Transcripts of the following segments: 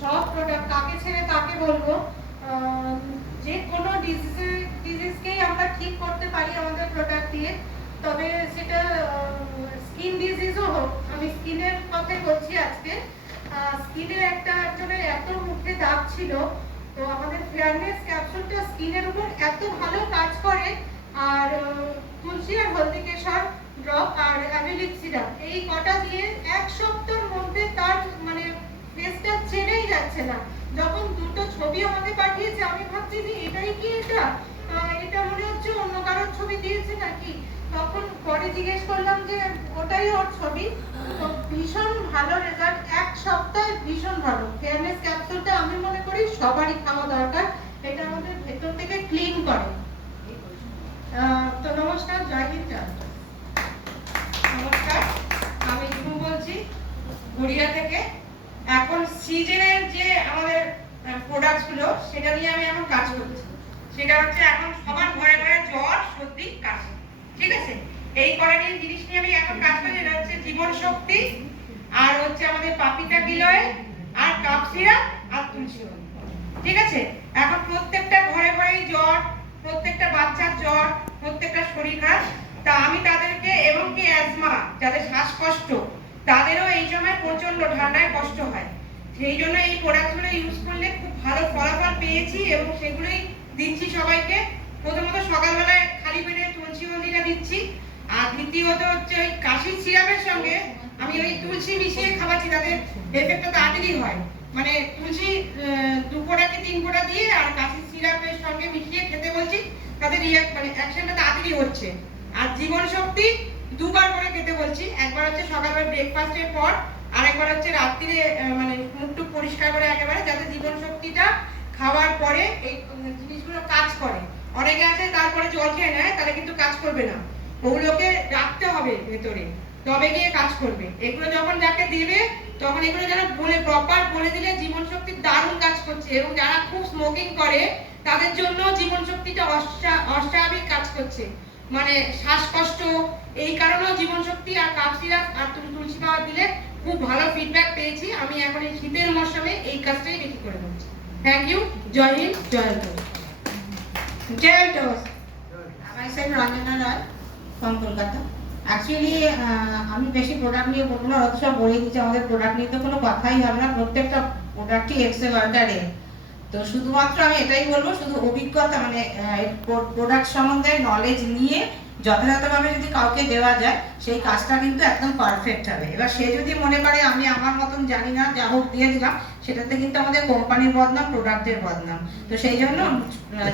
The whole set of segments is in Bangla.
সব প্রোডাক্ট কাকে ছেড়ে কাকে বলবো, যে কোনো ডিজিজকেই আমরা ঠিক করতে পারি আমাদের প্রোডাক্ট দিয়ে। তবে সেটা স্কিন ডিজিজও হোক, আমি স্কিনের কথাই বলছি আজকে। স্কিনের একজনের এত মুখে দাগ ছিল, তো আমাদের ফেয়ারনেস ক্যাপসুলটা স্কিনের উপর এত ভালো কাজ করে। আর তুলসী আর হলদি কেশর ড্রপ আর অ্যামিলিক সিরাপ, এই কটা দিয়ে 1 সপ্তাহের মধ্যে তার মানে ফেসটা চেনেই যাচ্ছে না। যখন দুটো ছবি আমাকে পাঠিয়েছে, আমি ভাবছি যে এটাই কি এটা মনে হচ্ছে অন্য কারোর ছবি দিয়েছে নাকি। তখন পরে জিজ্ঞেস করলাম যে ওটাই ওর ছবি। তো ভীষণ ভালো রেজাল্ট, 1 সপ্তাহে ভীষণ ভালো। ফেয়ারনেস ক্যাপসুলটা আমি মনে করি সবারই খাওয়া দরকার, এটা আমাদের ভেতর থেকে ক্লিন করে। তো নমস্কার, জয় হিন্দ। নমস্কার, আমি ঝুমু বলছি গড়িয়া থেকে। এখন সিজনের যে আমাদের প্রোডাক্টস গুলো, সেটা নিয়ে আমি এখন কাজ করছি। সেটা হচ্ছে এখন সবার ঘরে ঘরে জ্বর, সর্দি, কাশি, ঠিক আছে? এই কটা জিনিস নিয়ে আমি এখন কাজ করছি। এটা হচ্ছে জীবন শক্তি, আর হচ্ছে আমাদের পাপিতা গিলয়, আর কাপ সিরাপ, আর তুলসী হলদি, ঠিক আছে? এখন প্রত্যেকটা ঘরে ঘরেই জ্বর, প্রত্যেকটা বাচ্চার জ্বর, প্রত্যেকটা শরীর খারাপ। তা আমি তাদেরকে, এবং কি অ্যাজমা, যাদের শ্বাসকষ্ট, তাদেরও এই সময় প্রচন্ড ঠান্ডায় কষ্ট হয়। সেই জন্য এই প্রোডাক্টগুলো ইউজ করলে খুব ভালো ফলাফল পেয়েছি, এবং সেগুলোই দিচ্ছি সবাইকে। প্রথমত সকালবেলায় খালি পেটে তুলসী হলদিটা দিচ্ছি, আর দ্বিতীয়ত হচ্ছে ওই কাশির সিরাপের সঙ্গে আমি ওই তুলসী মিশিয়ে খাওয়াচ্ছি, তাদের এফেক্টটা তাড়াতাড়ি হয়। মানে তুলসী 2 ফোঁটা কি 3 ফোঁটা দিয়ে আর কাশির সিরাপের সঙ্গে মিশিয়ে খেতে বলছি, তাদের মানে অ্যাকশনটা তাড়াতাড়ি হচ্ছে। আর জীবন শক্তি 2 বার করে খেতে বলছি, একবার হচ্ছে সকালবেলা ব্রেকফাস্টের পর, আর একবার হচ্ছে রাত্রিরে, মানে মুখটুক পরিষ্কার করে একেবারে, যাতে জীবন শক্তিটা খাওয়ার পরে এই জিনিসগুলো কাজ করে। অনেকে আছে তারপরে জল খেয়ে নেয়, তাহলে কিন্তু কাজ করবে না। ওগুলোকে রাখতে হবে ভেতরে, তবে গিয়ে কাজ করবে। এগুলো যখন যাকে দেবে, তখন এগুলো যেন বলে প্রপার বলে দিলে জীবন শক্তি দারুণ কাজ করছে। এবং যারা খুব স্মোকিং করে, তাদের জন্য জীবন শক্তিটা অস্বাভাবিক কাজ করছে। মানে শ্বাসকষ্ট, এই কারণেও জীবন শক্তি আর কাপ সিরাপ আর তুলসী পাতা দিলে খুব ভালো ফিডব্যাক পেয়েছি। আমি এখন এই শীতের মৌসুমে এই কাজটাই বেশি করে করছি। Thank you. জয় হিন্দ, জয় টোস। জয় টোস। আমার সেল রঞ্জনা রয়, ফ্রম কলকাতা। অ্যাকচুয়ালি আমি বেশি প্রোডাক্ট নিয়ে বলবো না, অত সব বলে দিচ্ছে। আমাদের প্রোডাক্ট নিয়ে তো কোনো কথাই হবে না, প্রত্যেকটা প্রোডাক্টই এক্সেলেন্ট। তো শুধুমাত্র আমি এটাই বলবো, শুধু অভিজ্ঞতা মানে প্রোডাক্ট সম্বন্ধে নলেজ নিয়ে যথাযথভাবে যদি কাউকে দেওয়া যায়, সেই কাজটা কিন্তু একদম পারফেক্ট হবে। এবার সে যদি মনে করে আমি আমার মতন জানি না, যা হোক দিয়ে দিলাম, সেটাতে কিন্তু আমাদের কোম্পানির বদনাম, প্রোডাক্টের বদনাম। তো সেই জন্য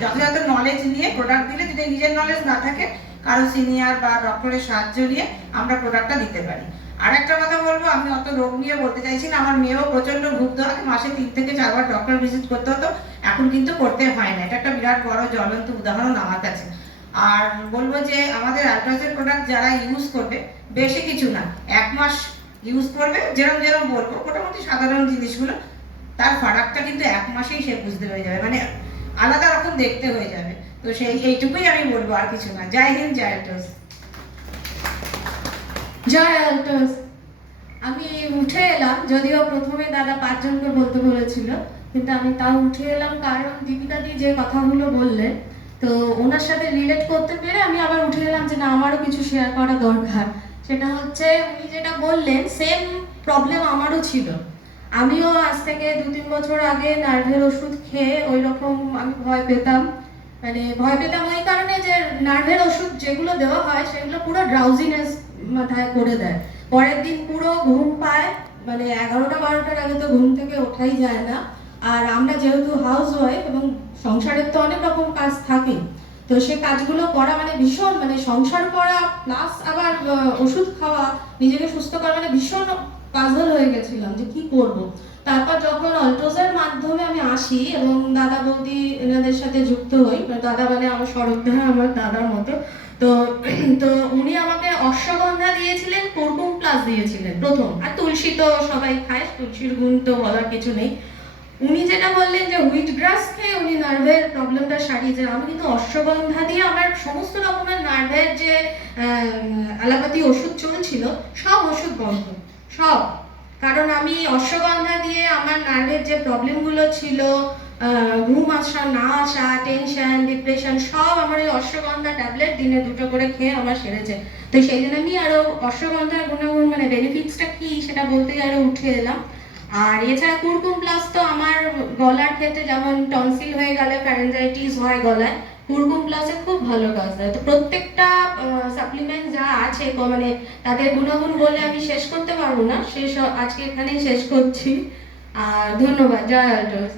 যথাযথ নলেজ নিয়ে প্রোডাক্ট দিলে, যদি নিজের নলেজ না থাকে, কারো সিনিয়র বা ডক্টরের সাহায্য নিয়ে আমরা প্রোডাক্টটা দিতে পারি। আর একটা কথা বলবো, আমি অত রোগ নিয়ে বলতে চাইছি না। আমার মেয়েও প্রচন্ড ভুগতে হয়, মাসে 3 থেকে 4 বার ডক্টর ভিজিট করতে হতো, এখন কিন্তু করতে হয় না। এটা একটা বিরাট বড় জ্বলন্ত উদাহরণ আমার কাছে। আর বলবো যে আমাদের আলট্রাজের প্রোডাক্ট যারা ইউজ করবে, বেশি কিছু না, 1 মাস ইউজ করবে, যেরকম যেরকম বলবো মোটামুটি সাধারণ জিনিসগুলো, তার ফারাকটা কিন্তু 1 মাসেই সে বুঝতে হয়ে যাবে, মানে আলাদা রকম দেখতে হয়ে যাবে। তো এইটুকুই আমি বলবো, আর কিছু না। জয় হিন্দ, জয় টোস। জয় আল্টোস। আমি উঠে এলাম, যদিও প্রথমে দাদা 5 জনকে বলতে বলেছিল, কিন্তু আমি তাও উঠে এলাম, কারণ দীপিকা দি যে কথাগুলো বললেন, তো ওনার সাথে রিলেট করতে পেরে আমি আবার উঠে এলাম যে না, আমারও কিছু শেয়ার করা দরকার। সেটা হচ্ছে উনি যেটা বললেন, সেম প্রবলেম আমারও ছিল। আমিও আজ থেকে 2-3 বছর আগে নার্ভের ওষুধ খেয়ে ওই রকম আমি ভয় পেতাম। মানে ভয় পেতাম ওই কারণে যে নার্ভের ওষুধ যেগুলো দেওয়া হয়, সেগুলো পুরো ড্রাউজিনেস মাথায় করে দেয়। পরের দিন পুরো ঘুম পায়, মানে 11টা-12টার আগে তো ঘুম থেকে ওঠাই যায় না। আর আমরা যেহেতু হাউস ওয়াইফ, এবং সংসারের তো অনেক রকম কাজ থাকে, তো সে কাজগুলো করা মানে ভীষণ, মানে সংসার করা প্লাস আবার ওষুধ খাওয়া, নিজেকে সুস্থ করা, মানে ভীষণ পাজল হয়ে গেছিলাম যে কি করব। তারপর যখন অল্টোজের মাধ্যমে আমি আসি এবং দাদা বৌদি এনাদের সাথে যুক্ত হই, দাদা মানে আমার শ্রদ্ধা, আমার দাদার মতো, তো তো উনি আমাকে অশ্বগন্ধা দিয়েছিলেন, কুরকুম প্লাস দিয়েছিলেন প্রথম। আর তুলসী তো সবাই খায়, তুলসীর গুণ তো বলার কিছু নেই। উনি যেটা বললেন যে হুইট গ্রাস খেয়ে উনি নার্ভের প্রবলেমটা সারিয়েছেন। আমি কিন্তু অশ্বগন্ধা দিয়ে আমার সমস্ত রকমের নার্ভের যে অ্যালোপ্যাথি ওষুধ চলছিল, সব ওষুধ বন্ধ, সব। কারণ আমি অশ্বগন্ধা দিয়ে আমার নার্ভের যে প্রবলেমগুলো ছিল, ঘুম আসা না আসা, টেনশন, ডিপ্রেশন, সব আমার ওই অশ্বগন্ধা ট্যাবলেট দিনে 2টো করে খেয়ে আমার সেরেছে। তো সেই জন্য আমি আরো অশ্বগন্ধার গুণাগুণ মানে বেনিফিটসটা কি সেটা বলতেই আরো উঠে এলাম। আর এছাড়া কুরকুম প্লাস তো আমার গলার ক্ষেত্রে যেমন টনসিল হয়ে গেলে ফ্যারেঞ্জাইটিস হয় গলায়, কুরকুম প্লাসে খুব ভালো কাজ দেয়। তো প্রত্যেকটা সাপ্লিমেন্ট যা আছে মানে তাদের গুণাগুণ বলে আমি শেষ করতে পারবো না, শেষ আজকে এখানেই শেষ করছি। আর ধন্যবাদ। জয় আল্ট্রোস।